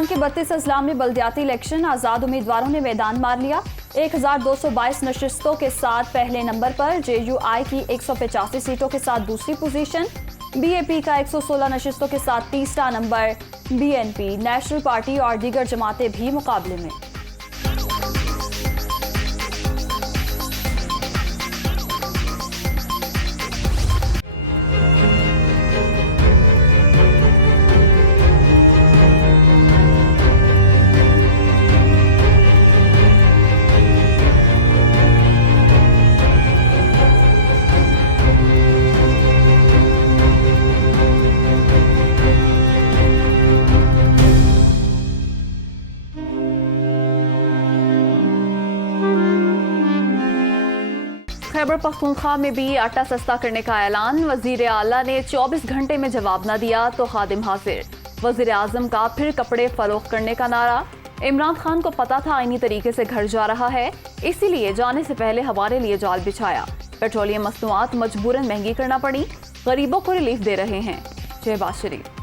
पाकिस्तान के 32 अजला में बल्दियाती इलेक्शन, आज़ाद उम्मीदवारों ने मैदान मार लिया। 1222 नशिस्तों के साथ पहले नंबर पर JUI की 185 सीटों के साथ दूसरी पोजीशन, BAP का 116 नशिस्तों के साथ तीसरा नंबर, BNP, नेशनल पार्टी और दीगर जमातें भी मुकाबले में। खैबर पख्तूनख्वा में भी आटा सस्ता करने का ऐलान। वजीर आला ने 24 घंटे में जवाब न दिया तो खादिम हाजिर। वजीर आजम का फिर कपड़े फरोख्त करने का नारा। इमरान खान को पता था आईनी तरीके से घर जा रहा है, इसीलिए जाने से पहले हमारे लिए जाल बिछाया। पेट्रोलियम मसनूआत मजबूरन महंगी करना पड़ी, गरीबों को रिलीफ दे रहे हैं। शहबाज शरीफ।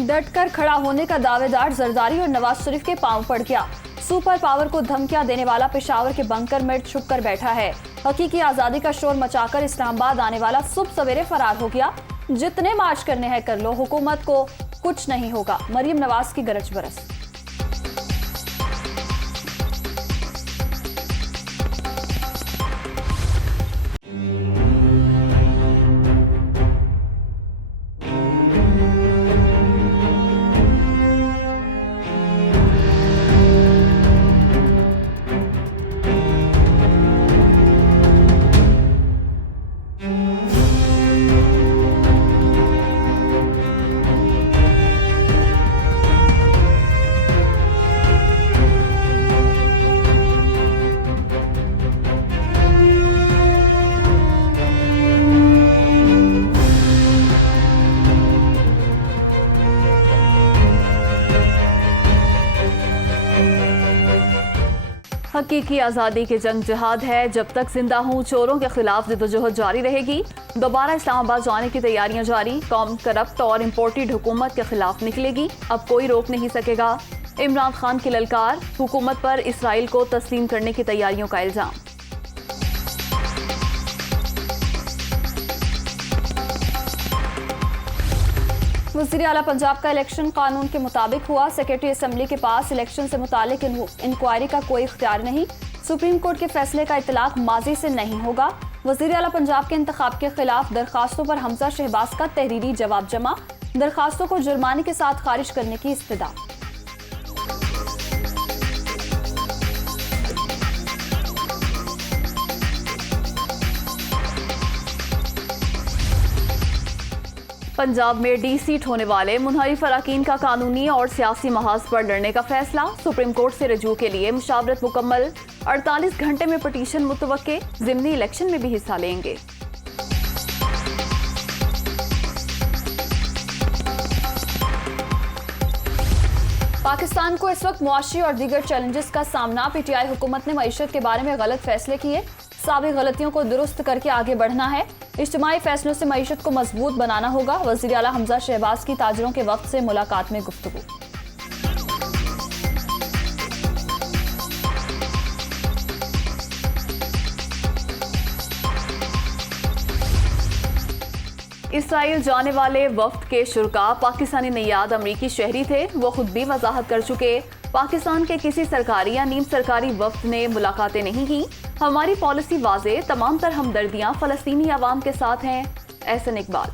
डटकर खड़ा होने का दावेदार जरदारी और नवाज शरीफ के पांव पड़ गया। सुपर पावर को धमकियां देने वाला पेशावर के बंकर में छुप कर बैठा है। हकीकी आजादी का शोर मचाकर इस्लामाबाद आने वाला सुबह सवेरे फरार हो गया। जितने मार्च करने हैं कर लो, हुकूमत को कुछ नहीं होगा। मरियम नवाज की गरज बरस। हकीकी आज़ादी की जंग जिहाद है। जब तक जिंदा हूँ चोरों के खिलाफ जद्दोजहद जारी रहेगी। दोबारा इस्लामाबाद जाने की तैयारियां जारी। कौम करप्ट और इम्पोर्टेड हुकूमत के खिलाफ निकलेगी, अब कोई रोक नहीं सकेगा। इमरान खान की ललकार। हुकूमत पर इसराइल को तस्लीम करने की तैयारियों का इल्जाम। वज़ीर आला पंजाब का इलेक्शन कानून के मुताबिक हुआ। सेक्रेटरी असेंबली के पास इलेक्शन से मुतालिक इंक्वायरी का कोई इख्तियार नहीं। सुप्रीम कोर्ट के फैसले का इतलाक माजी से नहीं होगा। वज़ीर आला पंजाब के इंतखाब के खिलाफ दरखास्तों पर हमजा शहबाज का तहरीरी जवाब जमा। दरखास्तों को जुर्माने के साथ खारिज करने की इस्तदा। पंजाब में डी सीट होने वाले मुनहरिफ अराकीन का कानूनी और सियासी महाज पर लड़ने का फैसला। सुप्रीम कोर्ट से रजू के लिए मुशावरत मुकम्मल। 48 घंटे में पटिशन मुतवक्के। ज़िमनी इलेक्शन में भी हिस्सा लेंगे। पाकिस्तान को इस वक्त मुआशी और दीगर चैलेंजेस का सामना। PTI हुकूमत ने मईशत के बारे में गलत फैसले किए। साबिक गलतियों को दुरुस्त करके आगे बढ़ना है। इज्तिमाई फैसलों से मईशत को मजबूत बनाना होगा। वज़ीर आला हमजा शहबाज की ताजरों के वक्त से मुलाकात में गुफ्तगू। इसराइल जाने वाले वफ्द के शुरा पाकिस्तानी नियाद अमरीकी शहरी थे। वो खुद भी वजाहत कर चुके, पाकिस्तान के किसी सरकारी या नीम सरकारी वफ्द ने मुलाकातें नहीं की। हमारी पॉलिसी वाज़े, तमाम तर हमदर्दियां फ़लस्तीनी अवाम के साथ हैं। एहसन इकबाल।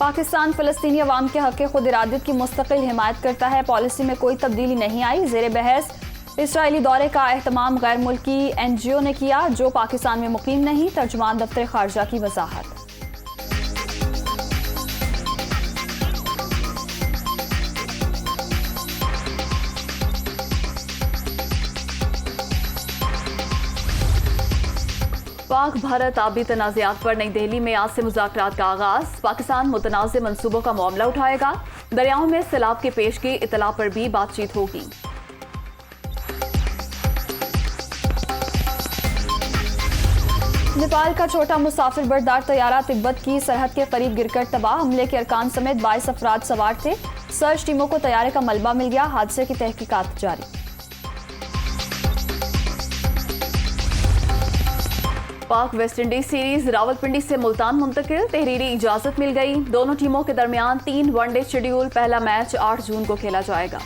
पाकिस्तान फ़लस्तीनी अवाम के हक़ खुद इरादत की मुस्तकिल हिमायत करता है। पॉलिसी में कोई तब्दीली नहीं आई। ज़ेर बहस इसराइली दौरे का एहतमाम गैर मुल्की NGO ने किया जो पाकिस्तान में मुकीम नहीं। तर्जुमान दफ्तर खारजा की वजाहत। पाक भारत आबी तनाज़ात पर नई दिल्ली में आज से मुज़ाकरात का आगाज। पाकिस्तान मुतनाज़ मंसूबों का मामला उठाएगा। दरियाओं में सैलाब के पेशगी इतला पर भी बातचीत होगी। नेपाल का छोटा मुसाफिर बरदार तैयारा तिब्बत की सरहद के करीब गिरकर तबाह। हमले के अरकान समेत 22 अफराद सवार थे। सर्च टीमों को तैयारे का मलबा मिल गया। हादसे की तहकीकात जारी। पाक वेस्ट इंडीज सीरीज रावलपिंडी से मुल्तान मुंतकिल, तहरीरी इजाजत मिल गई। दोनों टीमों के दरमियान 3 वनडे शेड्यूल। पहला मैच 8 जून को खेला जाएगा।